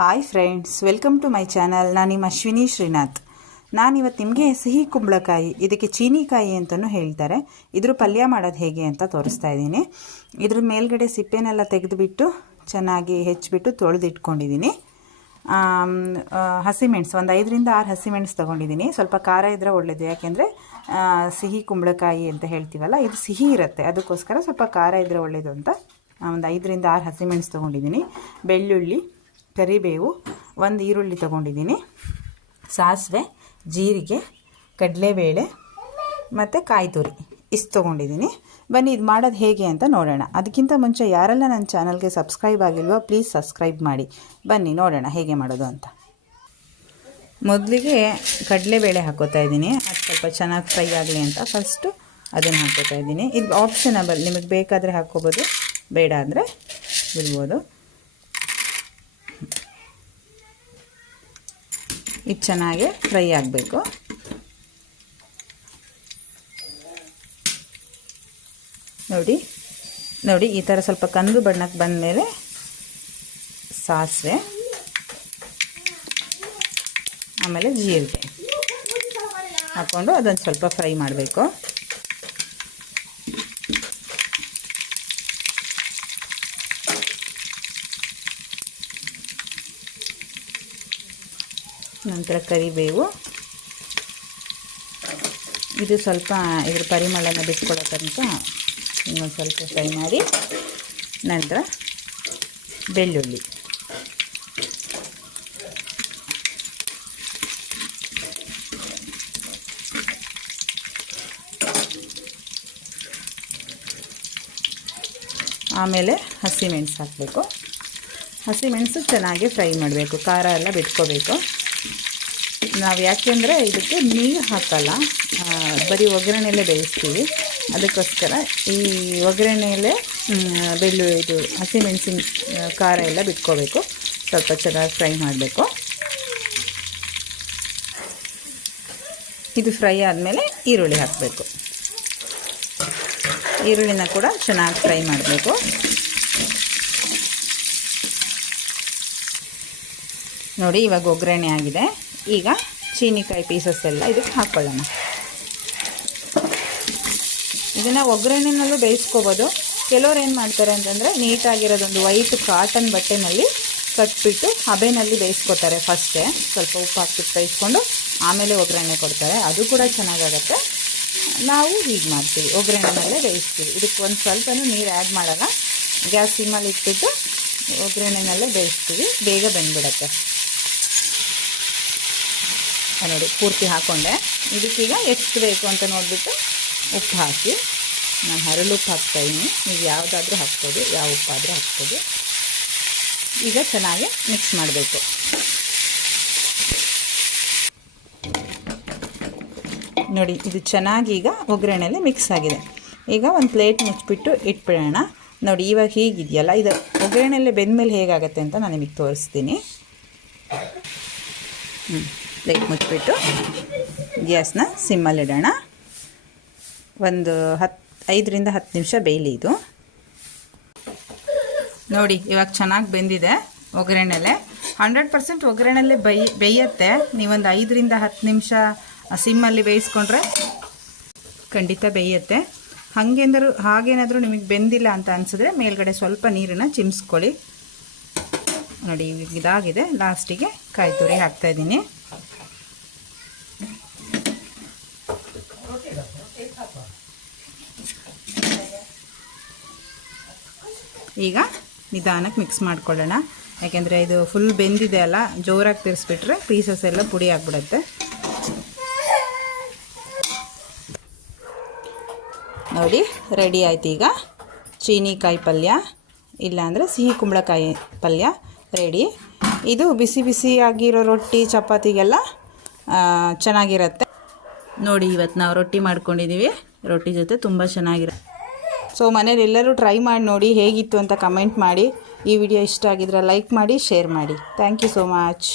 Hi friends welcome to my channel ನಾನು ನಿಮ್ಮ ಅಶ್ವಿನಿ ಶ್ರೀನಾಥ್. ನಾನಿವತ್ತು ನಿಮಗೆ ಸಿಹಿ ಕುಂಬಳಕಾಯಿ, ಇದಕ್ಕೆ ಚೀನಿಕಾಯಿ ಅಂತಲೂ ಹೇಳ್ತಾರೆ. ಇದ್ರ ಪಲ್ಯ ಮಾಡೋದು ಹೇಗೆ ಅಂತ ತೋರಿಸ್ತಾ ಇದ್ದೀನಿ. ಇದ್ರ ಮೇಲ್ಗಡೆ ಸಿಪ್ಪೆನೆಲ್ಲ ತೆಗೆದುಬಿಟ್ಟು ಚೆನ್ನಾಗಿ ಹೆಚ್ಚಿಬಿಟ್ಟು ತೊಳೆದಿಟ್ಕೊಂಡಿದ್ದೀನಿ. ಹಸಿಮೆಣಸು ಒಂದು ಐದರಿಂದ ಆರು ಹಸಿಮೆಣಸು ತೊಗೊಂಡಿದ್ದೀನಿ. ಸ್ವಲ್ಪ ಖಾರ ಇದ್ದರೆ ಒಳ್ಳೆಯದು ಯಾಕೆಂದರೆ ಸಿಹಿ ಕುಂಬಳಕಾಯಿ ಅಂತ ಹೇಳ್ತೀವಲ್ಲ, ಇದು ಸಿಹಿ ಇರುತ್ತೆ. ಅದಕ್ಕೋಸ್ಕರ ಸ್ವಲ್ಪ ಖಾರ ಇದ್ದರೆ ಒಳ್ಳೆಯದು ಅಂತ ಒಂದು ಐದರಿಂದ ಆರು ಹಸಿಮೆಣಸು ತೊಗೊಂಡಿದ್ದೀನಿ. ಬೆಳ್ಳುಳ್ಳಿ ಕರಿಬೇವು, ಒಂದು ಈರುಳ್ಳಿ ತಗೊಂಡಿದ್ದೀನಿ. ಸಾಸಿವೆ, ಜೀರಿಗೆ, ಕಡಲೆಬೇಳೆ ಮತ್ತು ಕಾಯಿ ತುರಿ. ಇಷ್ಟು ತೊಗೊಂಡಿದ್ದೀನಿ. ಬನ್ನಿ, ಇದು ಮಾಡೋದು ಹೇಗೆ ಅಂತ ನೋಡೋಣ. ಅದಕ್ಕಿಂತ ಮುಂಚೆ ಯಾರೆಲ್ಲ ನನ್ನ ಚಾನಲ್ಗೆ ಸಬ್ಸ್ಕ್ರೈಬ್ ಆಗಿಲ್ವೋ, ಪ್ಲೀಸ್ ಸಬ್ಸ್ಕ್ರೈಬ್ ಮಾಡಿ. ಬನ್ನಿ, ನೋಡೋಣ ಹೇಗೆ ಮಾಡೋದು ಅಂತ. ಮೊದಲಿಗೆ ಕಡಲೆಬೇಳೆ ಹಾಕೋತಾ ಇದ್ದೀನಿ. ಅದು ಸ್ವಲ್ಪ ಚೆನ್ನಾಗಿ ಫ್ರೈ ಆಗಲಿ ಅಂತ ಫಸ್ಟು ಅದನ್ನು ಹಾಕೋತಾ ಇದ್ದೀನಿ. ಇದು ಆಪ್ಷನಬಲ್ ನಿಮಗೆ ಬೇಕಾದರೆ ಹಾಕ್ಕೋಬೋದು ಬೇಡ ಅಂದರೆ ಬಿಡ್ಬೋದು. ಇದು ಚೆನ್ನಾಗಿ ಫ್ರೈ ಆಗಬೇಕು. ನೋಡಿ ನೋಡಿ, ಈ ಥರ ಸ್ವಲ್ಪ ಕಂದು ಬಣ್ಣಕ್ಕೆ ಬಂದಮೇಲೆ ಸಾಸಿವೆ, ಆಮೇಲೆ ಜೀರಿಗೆ ಹಾಕ್ಕೊಂಡು ಅದನ್ನು ಸ್ವಲ್ಪ ಫ್ರೈ ಮಾಡಬೇಕು. ನಂತರ ಕರಿಬೇವು. ಇದು ಸ್ವಲ್ಪ ಇದ್ರ ಪರಿಮಳನ ಬಿಟ್ಕೊಳ್ಳೋ ತನಕ ಇನ್ನೊಂದು ಸ್ವಲ್ಪ ಫ್ರೈ ಮಾಡಿ. ನಂತರ ಬೆಳ್ಳುಳ್ಳಿ. ಆಮೇಲೆ ಹಸಿಮೆಣಸು ಹಾಕಬೇಕು. ಹಸಿಮೆಣಸು ಚೆನ್ನಾಗಿ ಫ್ರೈ ಮಾಡಬೇಕು. ಖಾರ ಎಲ್ಲ ಬಿಟ್ಕೋಬೇಕು. ನಾವು ಯಾಕೆಂದರೆ ಇದಕ್ಕೆ ನೀರು ಹಾಕಲ್ಲ. ಬರೀ ಒಗ್ಗರಣೆಯಲ್ಲೇ ಬೇಯಿಸ್ತೀವಿ. ಅದಕ್ಕೋಸ್ಕರ ಈ ಒಗ್ಗರಣೆಯಲ್ಲೇ ಬೆಳ್ಳು ಇದು ಹಸಿಮೆಣಸಿನ ಖಾರ ಎಲ್ಲ ಬಿಟ್ಕೋಬೇಕು. ಸ್ವಲ್ಪ ಚೆನ್ನಾಗಿ ಫ್ರೈ ಮಾಡಬೇಕು. ಇದು ಫ್ರೈ ಆದಮೇಲೆ ಈರುಳ್ಳಿ ಹಾಕಬೇಕು. ಈರುಳ್ಳಿನ ಕೂಡ ಚೆನ್ನಾಗಿ ಫ್ರೈ ಮಾಡಬೇಕು. ನೋಡಿ, ಇವಾಗ ಒಗ್ಗರಣೆ ಆಗಿದೆ. ಈಗ ಚೀನಿಕಾಯಿ ಪೀಸಸ್ ಎಲ್ಲ ಇದಕ್ಕೆ ಹಾಕ್ಕೊಳ್ಳೋಣ ಇದನ್ನು ಒಗ್ಗರಣೆನಲ್ಲೂ ಬೇಯಿಸ್ಕೋಬೋದು. ಕೆಲವ್ರು ಏನು ಮಾಡ್ತಾರೆ ಅಂತಂದರೆ, ನೀಟಾಗಿರೋದೊಂದು ವೈಟ್ ಕಾಟನ್ ಬಟ್ಟೆನಲ್ಲಿ ಕಟ್ಬಿಟ್ಟು ಹಬೆನಲ್ಲಿ ಬೇಯಿಸ್ಕೊತಾರೆ ಫಸ್ಟೇ. ಸ್ವಲ್ಪ ಉಪ್ಪು ಹಾಕ್ಬಿಟ್ಟು ಬೇಯಿಸ್ಕೊಂಡು ಆಮೇಲೆ ಒಗ್ಗರಣೆ ಕೊಡ್ತಾರೆ. ಅದು ಕೂಡ ಚೆನ್ನಾಗಾಗತ್ತೆ. ನಾವು ಹೀಗೆ ಮಾಡ್ತೀವಿ. ಒಗ್ಗರಣೆನಲ್ಲೇ ಬೇಯಿಸ್ತೀವಿ. ಇದಕ್ಕೆ ಒಂದು ಸ್ವಲ್ಪನೂ ನೀರು ಆ್ಯಡ್ ಮಾಡೋಲ್ಲ. ಗ್ಯಾಸ್ ಸಿಮ್ಮಲ್ಲಿ ಇಟ್ಬಿಟ್ಟು ಒಗ್ಗರಣೆನಲ್ಲೇ ಬೇಯಿಸ್ತೀವಿ. ಬೇಗ ಬೆಂದ್ಬಿಡತ್ತೆ. ನೋಡಿ, ಪೂರ್ತಿ ಹಾಕ್ಕೊಂಡೆ ಇದಕ್ಕೀಗ ಎಷ್ಟು ಬೇಕು ಅಂತ ನೋಡಿಬಿಟ್ಟು ಉಪ್ಪು ಹಾಕಿ. ನಾನು ಹರಳು ಉಪ್ಪು ಹಾಕ್ತಾಯಿದ್ದೀನಿ ನೀವು ಯಾವುದಾದ್ರೂ ಹಾಕ್ಬೋದು, ಯಾವ ಉಪ್ಪಾದರೂ ಹಾಕ್ಬೋದು. ಈಗ ಚೆನ್ನಾಗಿ ಮಿಕ್ಸ್ ಮಾಡಬೇಕು. ನೋಡಿ, ಇದು ಚೆನ್ನಾಗಿ ಈಗ ಒಗ್ಗರಣೆಯಲ್ಲಿ ಮಿಕ್ಸ್ ಆಗಿದೆ. ಈಗ ಒಂದು ಪ್ಲೇಟ್ ಮುಚ್ಚಿಬಿಟ್ಟು ಇಟ್ಬಿಡೋಣ. ನೋಡಿ, ಇವಾಗ ಹೀಗಿದೆಯಲ್ಲ, ಇದು ಒಗ್ಗರಣೆಯಲ್ಲೆ ಬೆಂದ ಮೇಲೆ ಹೇಗಾಗತ್ತೆ ಅಂತ ನಾನು ನಿಮಗೆ ತೋರಿಸ್ತೀನಿ. ಹ್ಞೂ ಪ್ಲೇಟ್ ಮುಚ್ಚಿಬಿಟ್ಟು ಗ್ಯಾಸ್ನ ಸಿಮ್ಮಲ್ಲಿಡೋಣ ಒಂದು ಹತ್ತು ಐದರಿಂದ ಹತ್ತು ನಿಮಿಷ ಬೇಯಲಿ ಇದು. ನೋಡಿ, ಇವಾಗ ಚೆನ್ನಾಗಿ ಬೆಂದಿದೆ ಒಗ್ಗರಣೆಲೆ. ಹಂಡ್ರೆಡ್ ಪರ್ಸೆಂಟ್ ಒಗ್ಗರಣೆಲೆ ಬೈ ಬೇಯತ್ತೆ. ನೀವೊಂದು ಐದರಿಂದ ಹತ್ತು ನಿಮಿಷ ಸಿಮ್ಮಲ್ಲಿ ಬೇಯಿಸ್ಕೊಂಡ್ರೆ ಖಂಡಿತ ಬೇಯುತ್ತೆ. ಹಾಗೆಂದರೂ, ಹಾಗೇನಾದರೂ ನಿಮಗೆ ಬೆಂದಿಲ್ಲ ಅಂತ ಅನಿಸಿದ್ರೆ ಮೇಲ್ಗಡೆ ಸ್ವಲ್ಪ ನೀರನ್ನು ಚಿಮ್ಸ್ಕೊಳ್ಳಿ. ನೋಡಿ, ಇದಾಗಿದೆ. ಲಾಸ್ಟಿಗೆ ಕಾಯಿ ತುರಿ ಹಾಕ್ತಾಯಿದ್ದೀನಿ ಈಗ ನಿಧಾನಕ್ಕೆ ಮಿಕ್ಸ್ ಮಾಡ್ಕೊಳ್ಳೋಣ. ಯಾಕೆಂದರೆ ಇದು ಫುಲ್ ಬೆಂದಿದೆ ಅಲ್ಲ, ಜೋರಾಗಿ ತಿರ್ಸ್ಬಿಟ್ರೆ ಪೀಸಸ್ ಎಲ್ಲ ಪುಡಿ ಆಗಿಬಿಡುತ್ತೆ. ನೋಡಿ ರೆಡಿ ಆಯ್ತು ಈಗ. ಚೀನಿಕಾಯಿ ಪಲ್ಯ, ಇಲ್ಲಾಂದರೆ ಸಿಹಿ ಕುಂಬಳಕಾಯಿ ಪಲ್ಯ ರೆಡಿ ಇದು ಬಿಸಿ ಬಿಸಿಯಾಗಿರೋ ರೊಟ್ಟಿ, ಚಪಾತಿಗೆಲ್ಲ ಚೆನ್ನಾಗಿರುತ್ತೆ. ನೋಡಿ, ಇವತ್ತು ನಾವು ರೊಟ್ಟಿ ಮಾಡ್ಕೊಂಡಿದ್ದೀವಿ ರೊಟ್ಟಿ ಜೊತೆ ತುಂಬ ಚೆನ್ನಾಗಿರುತ್ತೆ. ಸೊ ಮನೇಲಿ ಎಲ್ಲರೂ ಟ್ರೈ ಮಾಡಿ ನೋಡಿ ಹೇಗಿತ್ತು ಅಂತ ಕಮೆಂಟ್ ಮಾಡಿ. ಈ ವಿಡಿಯೋ ಇಷ್ಟ ಆಗಿದ್ರೆ ಲೈಕ್ ಮಾಡಿ ಶೇರ್ ಮಾಡಿ. Thank you so much